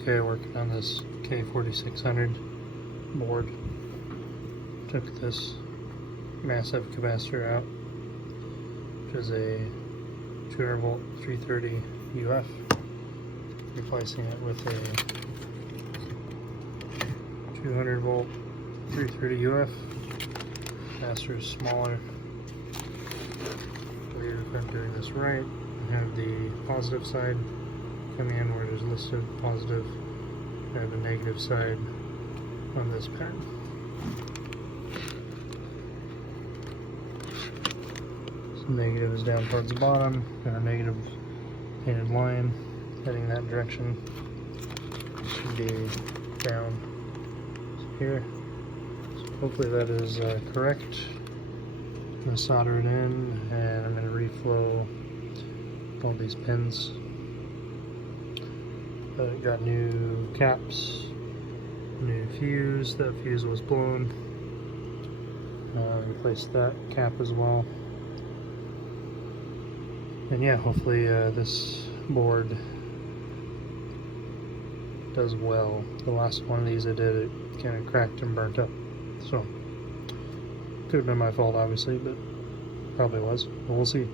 Okay, working on this K4600 board. Took this massive capacitor out, which is a 200 volt 330 UF, replacing it with a 200 volt 330 UF. Capacitor is smaller. I believe if I'm doing this right, I have the positive side coming in where it is listed positive. I have a negative side on this pen. So negative is down towards the bottom, and a negative painted line heading that direction should be down here. So hopefully that is correct. I'm going to solder it in, and I'm going to reflow all these pins. Got new caps, new fuse. That fuse was blown. Replaced that cap as well. And yeah, hopefully this board does well. The last one of these I did, it kind of cracked and burnt up. So, could have been my fault obviously, but probably was. But we'll see.